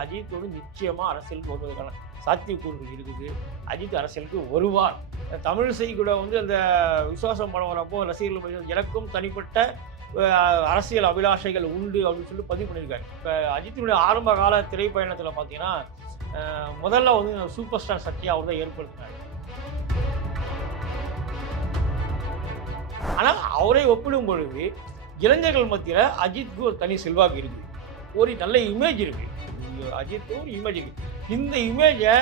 அஜித் வந்து நிச்சயமாக அரசியலுக்கு வருவதற்கான சாத்தியக்கூறுகள் இருக்குது. அஜித் அரசியலுக்கு வருவார். தமிழிசை கூட வந்து அந்த விசுவாசம் படம் வரப்போ ரசிகர்கள் எனக்கும் தனிப்பட்ட அரசியல் அபிலாஷைகள் உண்டு அப்படின்னு சொல்லி பதிவு பண்ணியிருக்காரு. இப்போ அஜித்தினுடைய ஆரம்ப கால திரைப்பயணத்தில் பார்த்தீங்கன்னா முதல்ல வந்து சூப்பர் ஸ்டார் சக்தியாக அவர் தான் ஏற்படுத்தினார். ஆனால் அவரை ஒப்பிடும் பொழுது இளைஞர்கள் மத்தியில் அஜித்துக்கு ஒரு தனி செல்வாக்கு இருக்குது ஒரு நல்ல இமேஜ் இருக்குது அஜித்து ஒரு இமேஜ் இருக்கு. இந்த இமேஜை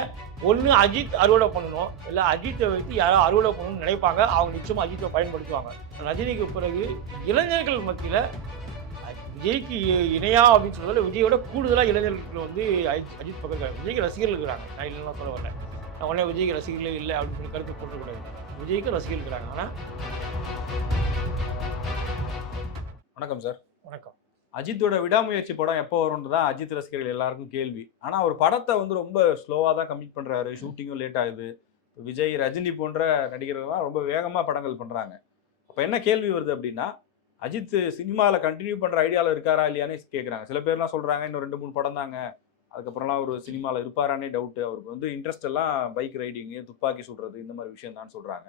ஒன்று அஜித் அறுவடை பண்ணணும் இல்லை அஜித்தை வைத்து யாரோ அறுவடை பண்ணணும்னு நினைப்பாங்க அவங்க நிச்சயமாக அஜித்தை பயன்படுத்துவாங்க. ரஜினிக்கு பிறகு இளைஞர்கள் மத்தியில் விஜய்க்கு இணையா அப்படின்னு சொல்றதுல விஜயோட கூடுதலாக இளைஞர்களுக்கு வந்து அஜித் பக்கம் விஜய்க்கு ரசிகர்கள் இருக்கிறாங்க. நான் இல்லைன்னா சொல்ல வரல. நான் உடனே விஜய்க்கு ரசிகர்களே இல்லை அப்படின்னு சொல்லி கருத்து போட்டக்கூடாது விஜய்க்கு ரசிகர்கள் இருக்கிறாங்க. ஆனால் வணக்கம் சார். வணக்கம். அஜித்தோட விடாமுயற்சி படம் எப்போ வரும்னு தான் அஜித் ரசிகர்கள் எல்லாருக்கும் கேள்வி. ஆனால் அவர் படத்தை வந்து ரொம்ப ஸ்லோவாக தான் கம்ப்ளீட் பண்ணுறாரு ஷூட்டிங்கும் லேட் ஆகுது. விஜய் ரஜினி போன்ற நடிகர்கள்லாம் ரொம்ப வேகமாக படங்கள் பண்ணுறாங்க அப்போ என்ன கேள்வி வருது அப்படின்னா அஜித் சினிமாவில் கண்டினியூ பண்ணுற ஐடியாவில் இருக்காரா இல்லையானே கேட்குறாங்க சில பேர்லாம் சொல்கிறாங்க இன்னும் ரெண்டு மூணு படம் தாங்க. அதுக்கப்புறம்லாம் ஒரு சினிமாவில் இருப்பாரானே டவுட்டு அவருக்கு வந்து இன்ட்ரெஸ்ட் எல்லாம் பைக் ரைடிங்கு துப்பாக்கி சுடுறது இந்த மாதிரி விஷயம் தான் சொல்கிறாங்க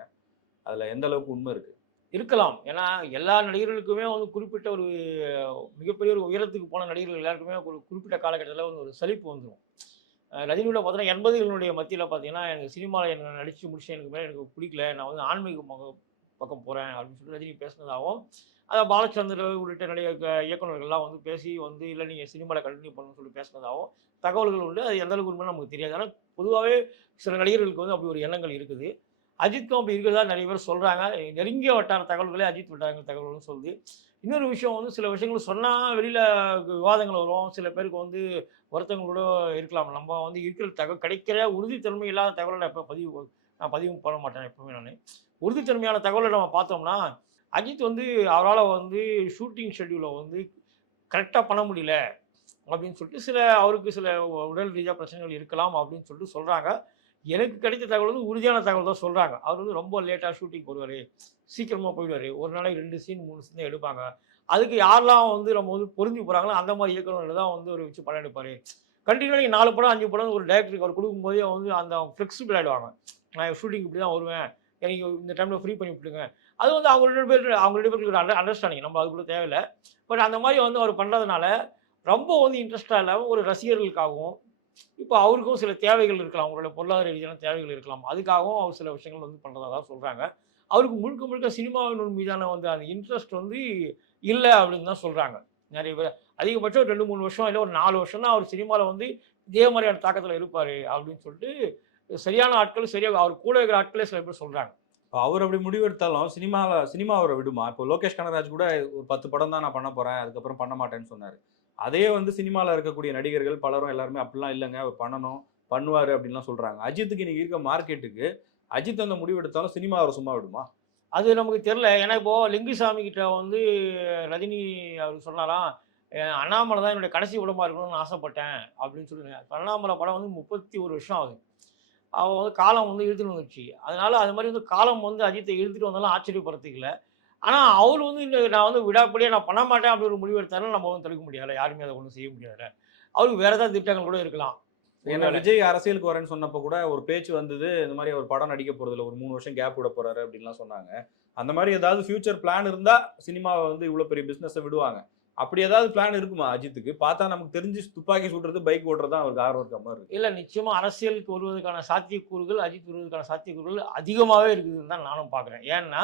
அதில் எந்த அளவுக்கு உண்மை இருக்குது இருக்கலாம். ஏன்னா எல்லா நடிகர்களுக்குமே வந்து குறிப்பிட்ட ஒரு மிகப்பெரிய ஒரு உயரத்துக்கு போன நடிகர்கள் எல்லாருக்குமே ஒரு குறிப்பிட்ட காலகட்டத்தில் வந்து ஒரு சலிப்பு வந்துடும் ரஜினியோட பார்த்தீங்கன்னா எண்பதுகளுடைய மத்தியில் பார்த்தீங்கன்னா எனக்கு சினிமாவில் என்ன நடித்து முடிச்சு எனக்கு மேலே எனக்கு பிடிக்கல நான் வந்து ஆன்மீக பக்கம் பக்கம் போகிறேன் அப்படின்னு சொல்லிட்டு ரஜினி பேசினதாகவும் அதை பாலச்சந்திர உள்ளிட்ட நடிக இயக்குநர்கள்லாம் இயக்குனர்கள்லாம் வந்து பேசி வந்து இல்லை நீங்கள் சினிமாவில் கண்டினியூ பண்ணணும்னு சொல்லி பேசினதாகவும் தகவல்கள் உண்டு. அது எந்த அளவுக்கு உண்மை நமக்கு தெரியாது. ஆனால் பொதுவாகவே சில நடிகர்களுக்கு வந்து அப்படி ஒரு எண்ணங்கள் இருக்குது. அஜித் அப்படி இருக்கிறதா நிறைய பேர் சொல்கிறாங்க நெருங்கிய வட்டார தகவல்களே அஜித் வட்டார தகவல்கள்னு சொல்லுது. இன்னொரு விஷயம் வந்து சில விஷயங்கள் சொன்னால் வெளியில் விவாதங்கள் வரும். சில பேருக்கு வந்து வருத்தங்களோட இருக்கலாம். நம்ம வந்து இருக்கிற தகவல் கிடைக்கிற உறுதித்தன்மை இல்லாத தகவலை எப்போ பதிவு நான் பதிவு பண்ண மாட்டேன் எப்பவுமே நான். உறுதித்தன்மையான தகவலை நம்ம பார்த்தோம்னா அஜித் வந்து அவரால் வந்து ஷூட்டிங் ஷெட்யூலை வந்து கரெக்டாக பண்ண முடியல. அப்படின்னு சொல்லிட்டு சில அவருக்கு சில உடல் ரீதியாக பிரச்சனைகள் இருக்கலாம் அப்படின்னு சொல்லிட்டு சொல்கிறாங்க எனக்கு கிடைத்த தகவல் வந்து உறுதியான தகவல் தான் சொல்கிறாங்க அவர் வந்து ரொம்ப லேட்டாக ஷூட்டிங் போடுவார். சீக்கிரமாக போயிடுவார். ஒரு நாளைக்கு ரெண்டு சீன் மூணு சீன் தான் எடுப்பாங்க. அதுக்கு யாரெல்லாம் வந்து நம்ம வந்து பொருந்தி போகிறாங்களோ அந்த மாதிரி இயக்குநர்கள் தான் வந்து ஒரு வச்சு படம் எடுப்பார். கண்டினியூ நீங்கள் நாலு படம் அஞ்சு படம் ஒரு டேரக்டருக்கு அவர் கொடுக்கும்போதே வந்து அந்த ஃப்ளெக்சிபிள் ஆகிடுவாங்க நான் ஷூட்டிங் இப்படி தான் வருவேன். எனக்கு இந்த டைமில் ஃப்ரீ பண்ணி விட்டுருங்க. அது வந்து அவங்க ரெண்டு பேர் அவங்க ரெண்டு பேருக்கு அண்டர் அண்டர்ஸ்டாண்டிங் நம்ம அதுக்குள்ள தேவையில்லை. பட் அந்த மாதிரி வந்து அவர் பண்ணுறதுனால ரொம்ப வந்து இன்ட்ரெஸ்டாக இல்லாமல் ஒரு ரசிகர்களுக்காகவும் இப்போ அவருக்கும் சில தேவைகள் இருக்கலாம். அவங்களோட பொருளாதார ரீதியான தேவைகள் இருக்கலாம். அதுக்காகவும் அவர் சில விஷயங்கள் வந்து பண்ணுறதா தான் சொல்கிறாங்க அவருக்கு முழுக்க முழுக்க சினிமாவின் மீதான வந்து அந்த இன்ட்ரெஸ்ட் வந்து இல்லை அப்படின்னு தான் சொல்கிறாங்க நிறைய பேர். அதிகபட்சம் ரெண்டு மூணு வருஷம் இல்லை ஒரு நாலு வருஷம் தான் அவர் சினிமாவில் வந்து இதே மாதிரியான தாக்கத்தில் இருப்பார் அப்படின்னு சொல்லிட்டு சரியான ஆட்கள் சரியாக அவர் கூட இருக்கிற ஆட்களே சில பேர் சொல்கிறாங்க இப்போ அவர் அப்படி முடிவெடுத்தாலும் சினிமாவில் சினிமா அவரை விடுமா? இப்போ லோகேஷ் கனகராஜ் கூட ஒரு பத்து படம் தான் நான் பண்ண போகிறேன் அதுக்கப்புறம் பண்ண மாட்டேன்னு சொன்னார். அதே வந்து சினிமாவில் இருக்கக்கூடிய நடிகர்கள் பலரும் எல்லாருமே அப்படிலாம் இல்லைங்க அவர் பண்ணணும் பண்ணுவார் அப்படின்லாம் சொல்கிறாங்க அஜித்துக்கு இன்னைக்கு இருக்க மார்க்கெட்டுக்கு அஜித் அந்த முடிவெடுத்தாலும் சினிமா அவர் சும்மா விடுமா? அது நமக்கு தெரில ஏன்னா இப்போது லிங்குசாமி கிட்ட வந்து ரஜினி அவர் சொன்னாராம் அண்ணாமலை தான் என்னுடைய கடைசி படமாக இருக்கணும்னு ஆசைப்பட்டேன் அப்படின்னு சொல்லுவேன் அண்ணாமலை படம் வந்து முப்பத்தி ஒரு வருஷம் ஆகுது. அவன் வந்து காலம் வந்து இழுத்துட்டு வந்துச்சு அதனால அது மாதிரி வந்து காலம் வந்து அஜித்தை இழுத்துட்டு வந்தாலும் ஆச்சரியப்படுத்திக்கல. ஆனால் அவர் வந்து இந்த நான் வந்து விடாப்படியாக நான் பண்ண மாட்டேன் அப்படி ஒரு முடிவு எடுத்தாலும் நம்ம வந்து தடுக்க முடியல யாருமே அதை ஒன்றும் செய்ய முடியல அவருக்கு வேற ஏதாவது திட்டங்கள் கூட இருக்கலாம். ஏன்னா விஜய் அரசியலுக்கு வரேன்னு சொன்னப்போ கூட ஒரு பேச்சு வந்தது இந்த மாதிரி அவர் படம் நடிக்க போறதுல ஒரு மூணு வருஷம் கேப் விட போறாரு அப்படின்லாம் சொன்னாங்க. அந்த மாதிரி ஏதாவது ஃபியூச்சர் பிளான் இருந்தா சினிமாவை வந்து இவ்வளவு பெரிய பிசினஸை விடுவாங்க. அப்படி ஏதாவது பிளான் இருக்குமா அஜித்துக்கு? பார்த்தா நமக்கு தெரிஞ்சு துப்பாக்கி சுடுறது பைக் ஓட்டுறது தான் அவருக்கு ஆர்வம் இருக்க மாதிரி இருக்கு. இல்லை நிச்சயமாக அரசியலுக்கு வருவதற்கான சாத்தியக்கூறுகள் அஜித் வருவதற்கான சாத்தியக்கூறுகள் அதிகமாகவே இருக்குதுன்னு தான் நானும் பார்க்குறேன். ஏன்னா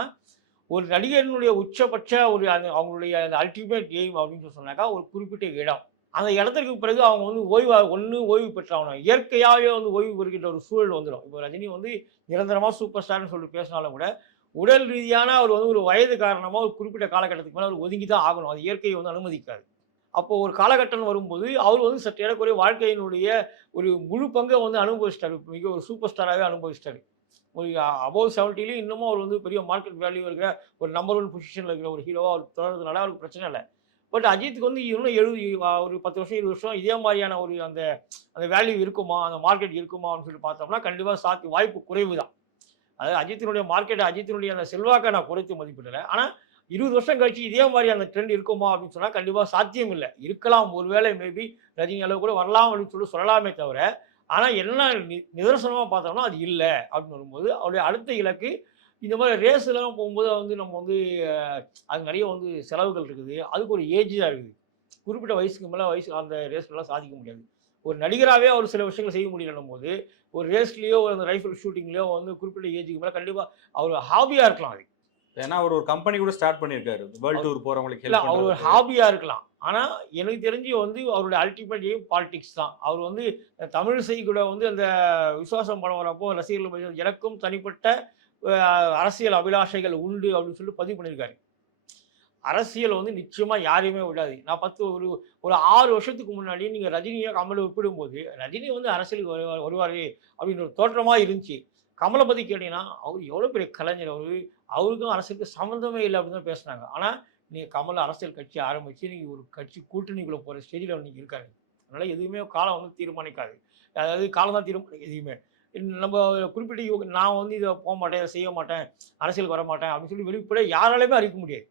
ஒரு நடிகரினுடைய உச்சபட்ச ஒரு அந்த அவங்களுடைய அந்த அல்டிமேட் எய்ம் அப்படின்னு சொன்னாக்கா ஒரு குறிப்பிட்ட இடம். அந்த இடத்திற்கு பிறகு அவங்க வந்து ஓய்வாக ஒன்று ஓய்வு பெற்றாகணும். இயற்கையாகவே வந்து ஓய்வு பெறுகின்ற ஒரு சூழல் வந்துடும். இப்போ ரஜினி வந்து நிரந்தரமாக சூப்பர் ஸ்டார்னு சொல்லிட்டு பேசினாலும் கூட உடல் ரீதியான அவர் வந்து ஒரு வயது காரணமாக ஒரு குறிப்பிட்ட காலகட்டத்துக்கு மேலே அவர் ஒதுங்கி தான் ஆகணும். அது இயற்கையை வந்து அனுமதிக்காது. அப்போது ஒரு காலகட்டம் வரும்போது அவர் வந்து சற்று ஏறக்குறைய வாழ்க்கையினுடைய ஒரு முழு பங்கை வந்து அனுபவிச்சிட்டார். மிக ஒரு சூப்பர் ஸ்டாராகவே அனுபவிச்சிட்டார். ஒரு அபோவ் செவன்ட்டிலையும் இன்னமும் அவர் வந்து பெரிய மார்க்கெட் வேல்யூ இருக்கிற ஒரு நம்பர் ஒன் பொசிஷனில் இருக்கிற ஒரு ஹீரோவாக அவர் தொடர்றதுனால அவருக்கு பிரச்சனை இல்லை. பட் அஜித்துக்கு வந்து இன்னும் எழுபது ஒரு பத்து வருஷம் இருபது வருஷம் இதே மாதிரியான ஒரு அந்த அந்த வேல்யூ இருக்குமா அந்த மார்க்கெட் இருக்குமான்னு சொல்லி பார்த்தோம்னா கண்டிப்பாக சாத்தி வாய்ப்பு குறைவு தான். அதாவது அஜித்தினுடைய மார்க்கெட் அஜித்தினுடைய அந்த செல்வாக்கை நான் குறைத்து மதிப்பிடலை. ஆனால் இருபது வருஷம் கழிச்சு இதே மாதிரி அந்த ட்ரெண்ட் இருக்குமா அப்படின்னு சொன்னால் கண்டிப்பாக சாத்தியம் இல்லை. இருக்கலாம் ஒருவேளை மேபி ரஜினி அளவு கூட வரலாம் அப்படின்னு சொல்லி சொல்லலாமே தவிர ஆனால் என்ன நி நிதர்சனமாக பார்த்தோம்னா அது இல்லை அப்படின்னு வரும்போது அவருடைய அடுத்த இலக்கு இந்த மாதிரி ரேஸ்லாம் போகும்போது வந்து நம்ம வந்து அது நிறைய வந்து செலவுகள் இருக்குது. அதுக்கு ஒரு ஏஜ் தான் இருக்குது. குறிப்பிட்ட வயசுக்கு மேலே வயசு அந்த ரேஸ்லாம் சாதிக்க முடியாது. ஒரு நடிகராகவே அவர் சில விஷயங்கள் செய்ய முடியலன்னும் போது ஒரு ரேஸ்லேயோ அந்த ரைஃபிள் ஷூட்டிங்லேயோ வந்து குறிப்பிட்ட ஏஜுக்கு மேலே கண்டிப்பாக அவர் ஹாபியாக இருக்கலாம் அது. ஏன்னா அவர் ஒரு கம்பெனி கூட ஸ்டார்ட் பண்ணியிருக்காரு. வேர்ல்டு டூர் போறவங்களுக்கு இல்லை அவர் ஒரு ஹாபியாக இருக்கலாம். ஆனால் எனக்கு தெரிஞ்சு வந்து அவருடைய அல்டிமேட் எய்ம் பாலிடிக்ஸ் தான். அவர் வந்து தமிழிசை கூட வந்து அந்த விசுவாசம் படம் வரப்போ ரசிகர்கள் எனக்கும் தனிப்பட்ட அரசியல் அபிலாஷைகள் உண்டு அப்படின்னு சொல்லிட்டு பதிவு பண்ணியிருக்காரு. அரசியல் வந்து நிச்சயமாக யாரையுமே விடாது. நான் பத்து ஒரு ஒரு ஆறு வருஷத்துக்கு முன்னாடி நீங்கள் ரஜினியை கமலை ஒப்பிடும்போது ரஜினி வந்து அரசியலுக்கு வருவார் வருவார் அப்படின்ற ஒரு தோற்றமாக இருந்துச்சு. கமலை பற்றி கேட்டிங்கன்னா அவர் எவ்வளோ பெரிய கலைஞர் அவர் அவருக்கும் அரசுக்கு சம்மந்தமே இல்லை அப்படின்னு தான் பேசுனாங்க. ஆனால் நீங்கள் கமல் அரசியல் கட்சி ஆரம்பித்து நீங்கள் ஒரு கட்சி கூட்டணிக்குள்ளே போகிற ஸ்டேஜில் நீங்கள் இருக்காரு. அதனால் எதுவுமே காலம் வந்து தீர்மானிக்காது. அதாவது காலம் தான் தீர்மானிக்க எதுவுமே. நம்ம குறிப்பிட்ட நான் வந்து இதை போக மாட்டேன் இதை செய்ய மாட்டேன் அரசியலுக்கு வர மாட்டேன் அப்படின்னு சொல்லி வெளிப்படையாக யாராலையுமே அறிவிக்க முடியாது.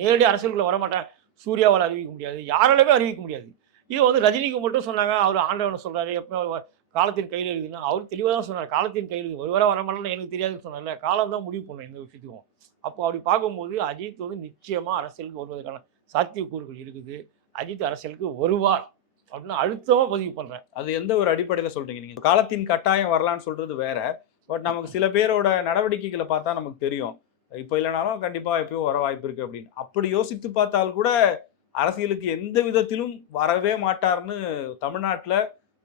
நேரடி அரசியலுக்குள்ளே வர மாட்டேன் சூர்யாவால் அறிவிக்க முடியாது. யாராலையுமே அறிவிக்க முடியாது. இது வந்து ரஜினிக்கு மட்டும் சொன்னாங்க அவர் ஆண்டவனை சொல்கிறாரு எப்போ அவர் காலத்தின் கையில் இருக்குதுன்னா அவர் தெளிவாக தான் சொன்னார். காலத்தின் கையில் இருக்குது ஒருவரை வரமாட்டேன்னு எனக்கு தெரியாதுன்னு சொன்னார்ல. காலம் தான் முடிவு பண்ணும் எந்த விஷயத்துக்கும். அப்போ அப்படி பார்க்கும்போது அஜித் வந்து நிச்சயமாக அரசியலுக்கு வருவதற்கான சாத்தியக்கூறுகள் இருக்குது. அஜித் அரசியலுக்கு வருவார் அப்படின்னு அழுத்தமாக பதிவு பண்ணுறேன் அது எந்த ஒரு அடிப்படையில் சொல்கிறீங்க நீங்கள் காலத்தின் கட்டாயம் வரலான்னு சொல்கிறது வேற. பட் நமக்கு சில பேரோட நடவடிக்கைகளை பார்த்தா நமக்கு தெரியும். இப்போ இல்லைனாலும் கண்டிப்பாக எப்பயோ வர வாய்ப்பு இருக்குது அப்படின்னு. அப்படி யோசித்து பார்த்தால் கூட அரசியலுக்கு எந்த விதத்திலும் வரவே மாட்டார்னு தமிழ்நாட்டில்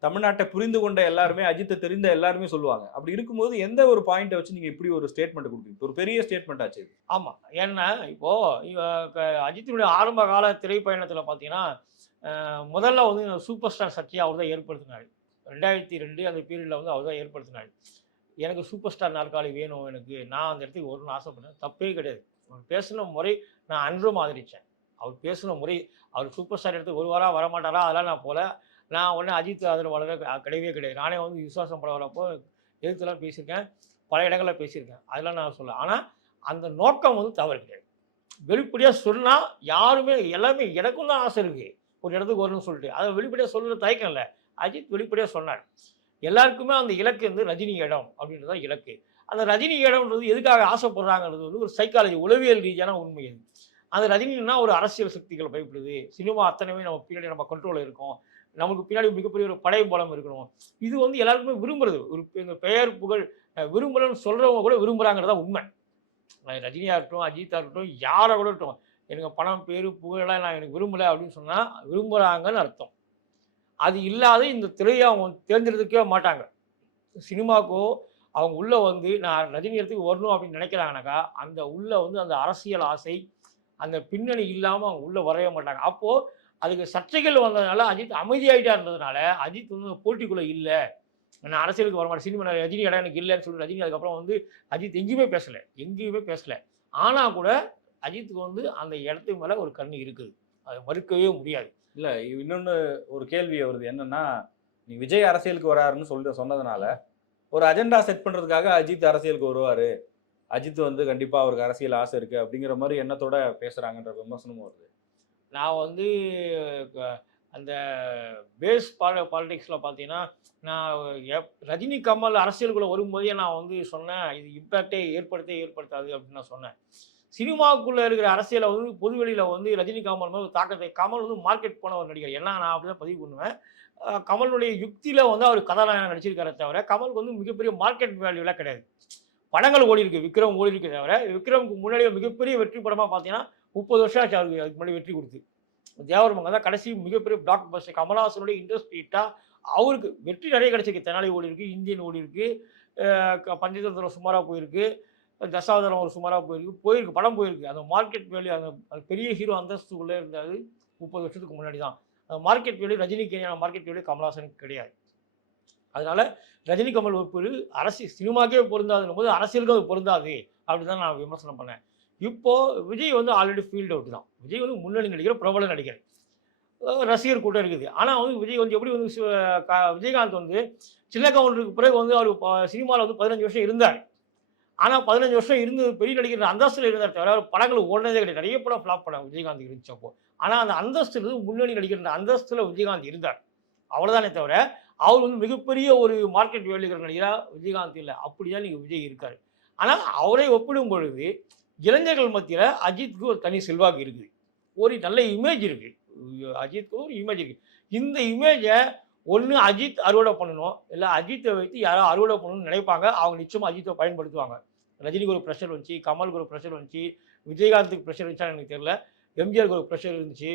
தமிழ்நாட்டை புரிந்து கொண்ட எல்லாருமே அஜித்தை தெரிந்த எல்லாருமே சொல்லுவாங்க. அப்படி இருக்கும்போது எந்த ஒரு பாயிண்ட்டை வச்சு நீங்க இப்படி ஒரு ஸ்டேட்மெண்ட் கொடுக்குறீங்க? ஒரு பெரிய ஸ்டேட்மெண்ட் ஆச்சு ஆமாம் ஏன்னா இப்போது அஜித்தினுடைய ஆரம்ப கால திரைப்பயணத்தில் பார்த்தீங்கன்னா முதல்ல வந்து சூப்பர் ஸ்டார் சக்தியை அவர் தான் ஏற்படுத்தினார். ரெண்டாயிரத்தி ரெண்டு அந்த பீரியடில் வந்து அவர் தான் ஏற்படுத்தினார். எனக்கு சூப்பர் ஸ்டார் நாற்காலி வேணும் எனக்கு. நான் அந்த இடத்துக்கு வரணும்னு ஆசைப்பட்டேன். தப்பே கிடையாது. அவர் பேசின முறை நான் அன்றும் ஆதரித்தேன் அவர் பேசின முறை அவர் சூப்பர் ஸ்டார் எடுத்து ஒரு வாரம் வரமாட்டாரா? அதெல்லாம் நான் போல. நான் உடனே அஜித் அதில் வளர கிடையவே கிடையாது. நானே வந்து விசுவாசம் படம் வரப்போ எழுத்துலாம் பேசியிருக்கேன் பல இடங்களில் பேசியிருக்கேன். அதெல்லாம் நான் சொல்ல ஆனால் அந்த நோக்கம் வந்து தவறு கிடையாது. வெளிப்படையாக சொன்னால் யாருமே எல்லாமே எனக்கும் தான் ஆசை இருக்குது ஒரு இடத்துக்கு வரணும்னு சொல்லிட்டு. அதை வெளிப்படையாக சொல்லுற தயக்கம் இல்லை அஜித் வெளிப்படையாக சொன்னார். எல்லாருக்குமே அந்த இலக்கு வந்து ரஜினி இடம் அப்படின்றது தான் இலக்கு. அந்த ரஜினி இடம்ன்றது எதுக்காக ஆசைப்படுறாங்கிறது வந்து ஒரு சைக்காலஜி உளவியல் ரீதியான உண்மை. அது அந்த ரஜினின்னா ஒரு அரசியல் சக்திகள் பயப்படுது. சினிமா அத்தனையுமே நம்ம பின்னாடி நம்ம கண்ட்ரோலில் இருக்கோம். நமக்கு பின்னாடி மிகப்பெரிய ஒரு படை பலம் இருக்கணும். இது வந்து எல்லாருக்குமே விரும்புறது. ஒரு இந்த பெயர் புகழ் விரும்பலன்னு சொல்கிறவங்க கூட விரும்புகிறாங்கிறதா உண்மை. ரஜினியாக இருக்கட்டும் அஜித்தாக இருக்கட்டும் யாரை கூட இருக்கட்டும் எனக்கு பணம் பேர் புகழெல்லாம் நான் எனக்கு விரும்பலை அப்படின்னு சொன்னால் விரும்புகிறாங்கன்னு அர்த்தம். அது இல்லாத இந்த திரையை அவங்க தேர்ந்தெடுத்துக்கவே மாட்டாங்க. சினிமாக்கோ அவங்க உள்ளே வந்து நான் ரஜினி இடத்துக்கு வரணும் அப்படின்னு நினைக்கிறாங்கனாக்கா அந்த உள்ளே வந்து அந்த அரசியல் ஆசை அந்த பின்னணி இல்லாமல் அவங்க உள்ளே வரவே மாட்டாங்க. அப்போது அதுக்கு சர்ச்சைகள் வந்ததுனால அஜித் அமைதியாகிட்டா இருந்ததுனால அஜித் வந்து போட்டிக்குள்ளே இல்லை. நான் அரசியலுக்கு வர மாட்டேன். சினிமா ரஜினி இடம் எனக்கு இல்லைன்னு சொல்லி ரஜினி அதுக்கப்புறம் வந்து அஜித் எங்கேயுமே பேசலை. எங்கேயுமே பேசலை. ஆனால் கூட அஜித்துக்கு வந்து அந்த இடத்துக்கு மேலே ஒரு கண்ணு இருக்குது. அதை மறுக்கவே முடியாது. இல்லை இன்னொன்று ஒரு கேள்வி வருது. என்னென்னா நீ விஜய் அரசியலுக்கு வராருன்னு சொல்லிட்டு சொன்னதுனால ஒரு அஜெண்டா செட் பண்ணுறதுக்காக அஜித் அரசியலுக்கு வருவார். அஜித் வந்து கண்டிப்பாக அவருக்கு அரசியல் ஆசை இருக்குது அப்படிங்கிற மாதிரி எண்ணத்தோட பேசுகிறாங்கன்ற விமர்சனமும் வருது. நான் வந்து அந்த பேஸ் பால பாலிடிக்ஸில் பார்த்தீங்கன்னா நான் எப் ரஜினி கமல் அரசியலுக்குள்ளே வரும்போதே நான் வந்து சொன்னேன் இது இம்பேக்டே ஏற்படுத்தே ஏற்படுத்தாது அப்படின்னு நான் சொன்னேன். சினிமாவுக்குள்ளே இருக்கிற அரசியலை வந்து பொதுவெளியில் வந்து ரஜினி கமல் மேலே ஒரு தாக்கத்தை கமல் வந்து மார்க்கெட் போன ஒரு நடிகர். ஏன்னா நான் அப்படி தான் பதிவு பண்ணுவேன். கமலுடைய யுக்தியில் வந்து அவர் கதாநாயகன் நடிச்சிருக்காரே தவிர கமலுக்கு வந்து மிகப்பெரிய மார்க்கெட் வேல்யூலாம் கிடையாது. படங்கள் ஓடி இருக்கு விக்ரம் ஓடி இருக்கு தவிர விக்ரமுக்கு முன்னாடி மிகப்பெரிய வெற்றி படமாக பார்த்தீங்கன்னா முப்பது வருஷம் ஆச்சு அவருக்கு அதுக்கு முன்னாடி வெற்றி கொடுத்து. தேவர் மகன் தான் கடைசி மிகப்பெரிய பிளாக் பஸ்டர் கமல்ஹாசனுடைய இண்டஸ்ட்ரீட்டாக அவருக்கு வெற்றி நிறைய கிடைச்சிருக்கு. தெனாலி ஓடி இருக்குது இந்தியன் ஓடி இருக்குது பஞ்சதந்திரம் சுமாராக போயிருக்கு தசாவதாரம் ஒரு சுமாராக போயிருக்கு போயிருக்கு படம் போயிருக்கு. அந்த மார்க்கெட் வேல்யூ அந்த பெரிய ஹீரோ அந்தஸ்துக்குள்ளே இருந்தாது முப்பது வருஷத்துக்கு முன்னாடி தான். அந்த மார்க்கெட் வேல்யூ ரஜினிக்கு மார்க்கெட் வேல்யூ கமல்ஹாசனுக்கு கிடையாது. அதனால ரஜினி கமல் ஒப்புரு அரசியல் சினிமாக்கே பொருந்தாதுன்னும் போது அரசியலுக்கும் அது பொருந்தாது. அப்படி தான் நான் விமர்சனம் பண்ணேன். இப்போது விஜய் வந்து ஆல்ரெடி ஃபீல்ட் அவுட் தான். விஜய் வந்து முன்னணி நடிகர் பிரபல நடிகர். ரசிகர் கூட்டம் இருக்குது. ஆனால் வந்து விஜய் வந்து எப்படி வந்து க- விஜயகாந்த் வந்து சின்ன கவுண்டருக்கு பிறகு வந்து அவர் சினிமாவில் வந்து பதினஞ்சு வருஷம் இருந்தார். ஆனால் பதினஞ்சு வருஷம் இருந்து பெரிய நடிகர் அந்தஸ்தில் இருந்தார் தவிர அவர் படங்கள் ஓடினதே கிடையாது. நிறைய படம் ஃப்ளாப் பண்ண விஜயகாந்த் இருந்துச்சு அப்போ ஆனால் அந்த அந்தஸ்தில் முன்னணி நடிகர் அந்தஸ்தில் விஜயகாந்த் இருந்தார். அவ்வளோதானே தவிர அவர் வந்து மிகப்பெரிய ஒரு மார்க்கெட் வேலைகிற நடிகராக விஜயகாந்த் இல்லை. அப்படி தான் நீங்கள் விஜய் இருக்கார். ஆனால் அவரை ஒப்பிடும் பொழுது இளைஞர்கள் மத்தியில் அஜித்துக்கு ஒரு தனி செல்வாக்கு இருக்குது. ஒரு நல்ல இமேஜ் இருக்குது அஜித்துக்கு ஒரு இமேஜ் இருக்குது இந்த இமேஜை ஒன்று அஜித் அறுவடை பண்ணணும். இல்லை அஜித்தை வைத்து யாரோ அறுவடை பண்ணணும்னு நினைப்பாங்க. அவங்க நிச்சயமாக அஜித்தை பயன்படுத்துவாங்க. ரஜினிக்கு ஒரு ப்ரெஷர் வந்துச்சு கமலுக்கு ஒரு ப்ரெஷர் வந்துச்சு விஜயகாந்துக்கு ப்ரெஷர் இருந்துச்சான்னு எனக்கு தெரியல. எம்ஜிஆருக்கு ஒரு ப்ரெஷர் இருந்துச்சு.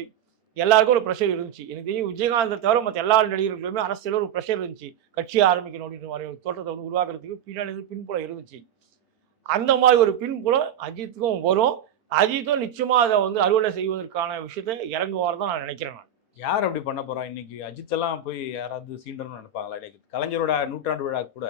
எல்லாருக்கும் ஒரு ப்ரெஷர் இருந்துச்சு. எனக்கு தெரியும் விஜயகாந்தை தவிர மற்ற எல்லா நடிகர்களுமே அரசியலில் ஒரு ப்ரெஷர் இருந்துச்சு. கட்சியை ஆரம்பிக்கணும் அப்படின்ற மாதிரி ஒரு தோற்றத்தை வந்து உருவாக்குறதுக்கு பின்னாடி இருந்து இருந்துச்சு. அந்த மாதிரி ஒரு பின்புலம் அஜித்துக்கும் வரும். அஜித்தும் நிச்சயமாக அதை வந்து அறுவடை செய்வதற்கான விஷயத்தை இறங்குவார் தான் நான் நினைக்கிறேன் நான். யார் அப்படி பண்ண போறா? இன்னைக்கு அஜித்தெல்லாம் போய் யாராவது சீண்டணும்னு நினைப்பாங்களா? இன்னைக்கு கலைஞரோட நூற்றாண்டு விழா கூட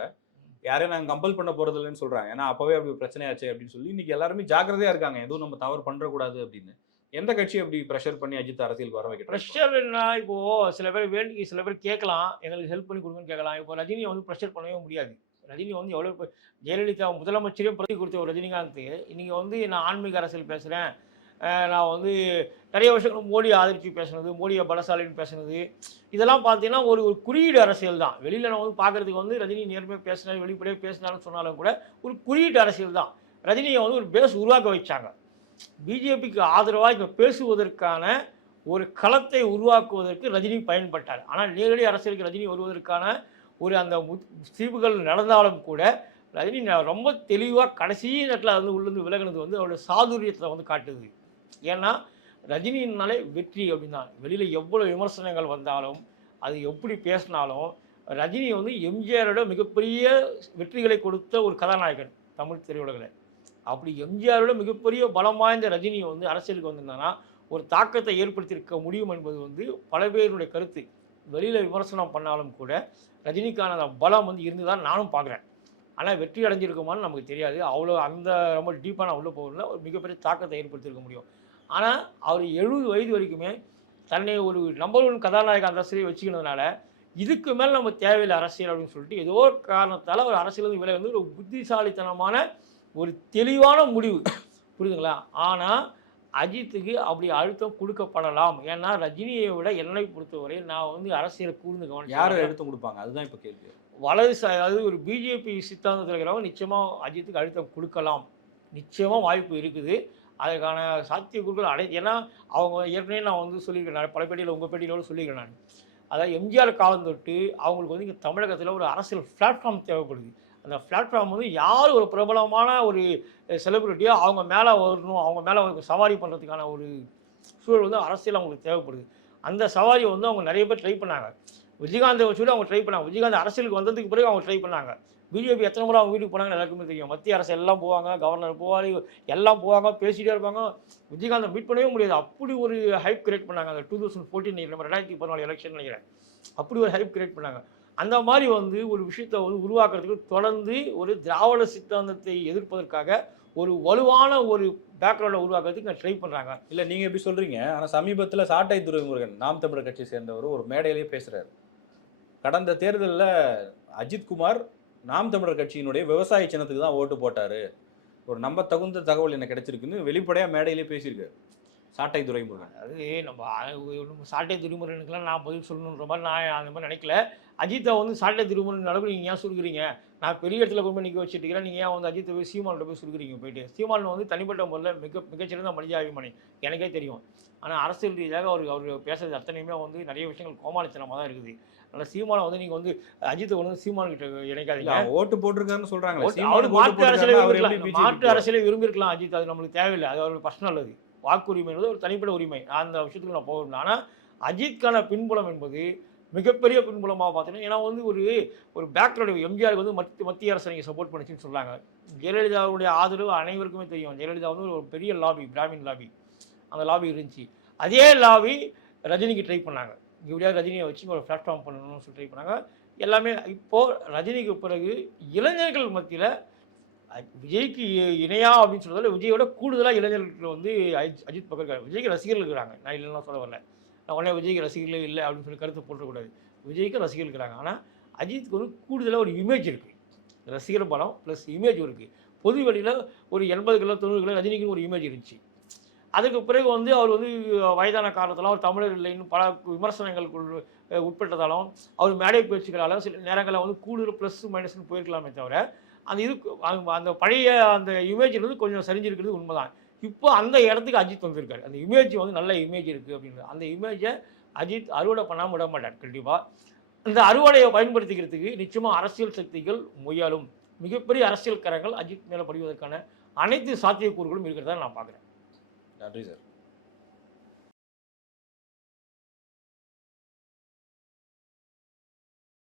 யாரையும் நாங்கள் கம்பல் பண்ண போறது இல்லைன்னு சொல்றாங்க. ஏன்னா அப்பவே அப்படி பிரச்சனையாச்சு அப்படின்னு சொல்லி இன்னைக்கு எல்லாருமே ஜாக்கிரதையா இருக்காங்க. எதுவும் நம்ம தவறு பண்றக்கூடாது அப்படின்னு. எந்த கட்சி அப்படி ப்ரெஷர் பண்ணி அஜித் அரசியலுக்கு வர வைக்க ப்ரெஷர்னா இப்போ சில பேர் வேண்டி சில பேர் கேட்கலாம். எங்களுக்கு ஹெல்ப் பண்ணி கொடுங்கன்னு கேட்கலாம். இப்போ ரஜினியை வந்து ப்ரெஷர் பண்ணவே முடியாது. ரஜினி வந்து எவ்வளோ ஜெயலலிதா முதலமைச்சரே பிரதி கொடுத்த ஒரு ரஜினிகாந்த். இன்றைக்கி வந்து நான் ஆன்மீக அரசியல் பேசுகிறேன் நான் வந்து நிறைய விஷயங்கள் மோடி ஆதரித்து பேசுனது மோடியை பலசாலின்னு பேசுனது. இதெல்லாம் பார்த்தீங்கன்னா ஒரு ஒரு குறியீடு அரசியல் தான். வெளியில் நான் வந்து பார்க்குறதுக்கு வந்து ரஜினி நேர்மையாக பேசினாலும் வெளிப்படையாக பேசினாலும் சொன்னாலும் கூட ஒரு குறியீட்டு அரசியல் தான். ரஜினியை வந்து ஒரு பேஸ் உருவாக்க வச்சாங்க. பிஜேபிக்கு ஆதரவாக இப்போ பேசுவதற்கான ஒரு களத்தை உருவாக்குவதற்கு ரஜினி பயன்பட்டார். ஆனால் நேரடி அரசியலுக்கு ரஜினி வருவதற்கான ஒரு அந்த தீவுகள் நடந்தாலும் கூட ரஜினி நான் ரொம்ப தெளிவாக கடைசி நேரத்தில் வந்து உள்ளேருந்து விலகினது வந்து அவருடைய சாதுரியத்தை வந்து காட்டுது. ஏன்னா ரஜினினாலே வெற்றி அப்படின்னு தான் வெளியில் எவ்வளோ விமர்சனங்கள் வந்தாலும் அது எப்படி பேசினாலும் ரஜினி வந்து எம்ஜிஆரோட மிகப்பெரிய வெற்றிகளை கொடுத்த ஒரு கதாநாயகன் தமிழ் திரையுலகில். அப்படி எம்ஜிஆரோட மிகப்பெரிய பலம் வாய்ந்த ரஜினி வந்து அரசியலுக்கு வந்திருந்தாங்கன்னா ஒரு தாக்கத்தை ஏற்படுத்தியிருக்க முடியும் என்பது வந்து பல பேருடைய கருத்து. வெளியில் விமர்சனம் பண்ணாலும் கூட ரஜினிக்கான அந்த பலம் வந்து இருந்து தான் நானும் பார்க்குறேன். ஆனால் வெற்றி அடைஞ்சிருக்குமான்னு நமக்கு தெரியாது. அவ்வளோ அந்த ரொம்ப டீப்பாக நான் உள்ளே போகல ஒரு மிகப்பெரிய தாக்கத்தை ஏற்படுத்தியிருக்க முடியும். ஆனால் அவர் எழுபது வயது வரைக்குமே தன்னை ஒரு நம்பர் ஒன் கதாநாயக அந்தஸ்திலே வச்சுக்கிறதுனால இதுக்கு மேலே நம்ம தேவையில்லை அரசியல் அப்படின்னு சொல்லிட்டு ஏதோ காரணத்தால் ஒரு அரசியல் விலை வந்து ஒரு புத்திசாலித்தனமான ஒரு தெளிவான முடிவு. புரியுதுங்களா? ஆனால் அஜித்துக்கு அப்படி அழுத்தம் கொடுக்கப்படலாம். ஏன்னா ரஜினியை விட என்னை பொறுத்தவரை நான் வந்து அரசியலை கூர்ந்து யார் கவனிச்சு எடுத்து கொடுப்பாங்க? அதுதான் இப்போ கேள்வி. வலதுசா அதாவது ஒரு பிஜேபி சித்தாந்தத்தில் இருக்கிறவங்க நிச்சயமாக அஜித்துக்கு அழுத்தம் கொடுக்கலாம். நிச்சயமாக வாய்ப்பு இருக்குது. அதுக்கான சாத்தியக்கூறுகள் அடை ஏன்னா அவங்க ஏற்கனவே நான் வந்து சொல்லியிருக்கேன். நான் பல பேட்டியில் உங்கள் பேட்டியிலோட சொல்லியிருக்கேன் நான். அதாவது எம்ஜிஆர் காலம் தொட்டு அவங்களுக்கு வந்து இங்கே தமிழகத்தில் ஒரு அரசியல் பிளாட்ஃபார்ம் தேவைப்படுது. அந்த பிளாட்ஃபார்ம் வந்து யார் ஒரு பிரபலமான ஒரு செலிபிரிட்டியோ அவங்க மேலே வரணும் அவங்க மேலே ஒரு சவாரி பண்ணுறதுக்கான ஒரு சூழல் வந்து அரசியல் அவங்களுக்கு தேவைப்படுது. அந்த சவாரியை வந்து அவங்க நிறைய பேர் ட்ரை பண்ணாங்க. விஜயகாந்தை வச்சுட்டு அவங்க ட்ரை பண்ணாங்க. விஜயகாந்த் அரசியலுக்கு வந்ததுக்கு பிறகு அவங்க ட்ரை பண்ணாங்க. பிஜேபி எத்தனை முறை அவங்க வீட்டுக்கு போனாங்கன்னு எல்லாருக்குமே தெரியும். மத்திய அரசு எல்லாம் போவாங்க கவர்னர் போவார் எல்லாம் போவாங்க பேசிகிட்டே இருப்பாங்க. விஜயகாந்தை மீட் பண்ணவே முடியாது. அப்படி ஒரு ஹைப் கிரியேட் பண்ணாங்க. அந்த டூ தௌசண்ட் ஃபோர்டீன் நம்ம ரெண்டாயிரத்தி பதினாலு எலெக்ஷன் நினைக்கிறேன். அப்படி ஒரு ஹைப் கிரியேட் பண்ணாங்க. அந்த மாதிரி வந்து ஒரு விஷயத்தை வந்து உருவாக்குறதுக்கு தொடர்ந்து ஒரு திராவிட சித்தாந்தத்தை எதிர்ப்பதற்காக ஒரு வலுவான ஒரு பேக்ரவுண்டை உருவாக்குறதுக்கு ட்ரை பண்ணுறாங்க இல்லை நீங்கள் எப்படி சொல்கிறீங்க ஆனால் சமீபத்தில் சாட்டை துரைமுருகன் நாம் தமிழர் கட்சியை சேர்ந்தவர் ஒரு மேடையிலேயே பேசுகிறார் கடந்த தேர்தலில் அஜித்குமார் நாம் தமிழர் கட்சியினுடைய விவசாய சின்னத்துக்கு தான் ஓட்டு போட்டார். ஒரு நம்ப தகுந்த தகவல் எனக்கு கிடைச்சிருக்குன்னு வெளிப்படையாக மேடையிலே பேசியிருக்காரு. சாட்டை துரைமுருகன். அது நம்ம சாட்டை திருமுருகனுக்கெல்லாம் நான் பதில் சொல்லணுன்ற மாதிரி நான் அந்த மாதிரி நினைக்கல. அஜித்தை வந்து சாட்டை திருமுருகன் அளவுக்கு நீங்கள் ஏன் சுருக்குறீங்க? நான் பெரிய இடத்துல கொண்டு போய் நிற்க வச்சுட்டு இருக்கிறேன். நீங்கள் ஏன் வந்து அஜித்தை போய் சீமான்கிட்ட போய் சுருக்குறீங்க போயிட்டு? சீமான் வந்து தனிப்பட்ட முறையில் மிக மிகச்சிறந்த மனிதாபிமானி எனக்கே தெரியும். ஆனால் அரசியல் ரீதியாக அவர் அவர் பேசுறது அத்தனையுமே வந்து நிறைய விஷயங்கள் கோமாளித்தனமாக தான் இருக்குது. அதனால் சீமானை வந்து நீங்கள் வந்து அஜித்தை வந்து சீமான் கிட்ட இணைக்காதீங்க. ஓட்டு போட்டிருக்காருன்னு அவர் ஓட்டு மாற்று அரசியலை அவர். மாற்று அரசியலை விரும்பியிருக்கலாம் அஜித் அது நம்மளுக்கு தேவையில்லை. அது அவருடைய பர்சனல் அது. வாக்குரிமை என்பது ஒரு தனிப்பட்ட உரிமை. நான் அந்த விஷயத்துக்கு நான் போகணும் ஆனால் அஜித்கான பின்புலம் என்பது மிகப்பெரிய பின்புலமாக பார்த்தீங்கன்னா ஏன்னா வந்து ஒரு ஒரு பேக்ரவுண்ட் எம்ஜிஆருக்கு வந்து மத்திய மத்திய அரசு நீங்கள் சப்போர்ட் பண்ணுச்சுன்னு சொல்கிறாங்க ஜெயலலிதாவுடைய ஆதரவு அனைவருக்குமே தெரியும். ஜெயலலிதா வந்து ஒரு பெரிய லாபி பிராமின் லாபி அந்த லாபி இருந்துச்சு. அதே லாபி ரஜினிக்கு ட்ரை பண்ணாங்க. எப்படியாவது ரஜினியை வச்சு ஒரு பிளாட்ஃபார்ம் பண்ணணும்னு சொல்லி ட்ரை பண்ணாங்க. எல்லாமே இப்போது ரஜினிக்கு பிறகு இளைஞர்கள் மத்தியில் விஜய்க்கு இணையா அப்படின்னு சொல்றதால விஜயோட கூடுதலாக இளைஞர்கள் வந்து அஜித் அஜித் பக்கம் இருக்காங்க. விஜய்க்கு ரசிகர்கள் இருக்கிறாங்க. நான் இல்லைன்னா சொல்ல வரல. நான் உடனே விஜய்க்கு ரசிகர்களே இல்லை அப்படின்னு சொல்லி கருத்து போட்டக்கூடாது விஜய்க்கு ரசிகர்கள் இருக்கிறாங்க. ஆனால் அஜித்துக்கு வந்து கூடுதலாக ஒரு இமேஜ் இருக்குது ரசிகர் படம் ப்ளஸ் இமேஜ் இருக்குது பொது வெளியில் ஒரு தொண்ணூறு கிலோ ரஜினிக்குன்னு ஒரு இமேஜ் இருந்துச்சு. அதுக்கு பிறகு வந்து அவர் வந்து வயதான காரணத்தாலும் அவர் தமிழர் இல்லைன்னு பல விமர்சனங்களுக்குள் உட்பட்டதாலும் அவர் மேடை பேச்சுக்களாலும் சில நேரங்களில் வந்து கூடுதல் ப்ளஸ் மைனஸ்னு போயிருக்கலாமே தவிர அந்த இது அந்த- அந்த பழைய அந்த இமேஜ் வந்து கொஞ்சம் சரிஞ்சிருக்கிறது உண்மைதான். இப்போ அந்த இடத்துக்கு அஜித் வந்திருக்காரு. அந்த இமேஜ் வந்து நல்ல இமேஜ் இருக்குது அப்படின்றது அந்த இமேஜை அஜித் அறுவடை பண்ணாமல் விட மாட்டார் கண்டிப்பாக இந்த அறுவடையை பயன்படுத்திக்கிறதுக்கு நிச்சயமாக அரசியல் சக்திகள் முயலும். மிகப்பெரிய அரசியல் கரங்கள் அஜித் மேலே படிவதற்கான அனைத்து சாத்தியக்கூறுகளும் இருக்கிறதா நான் பார்க்குறேன். நன்றி சார்.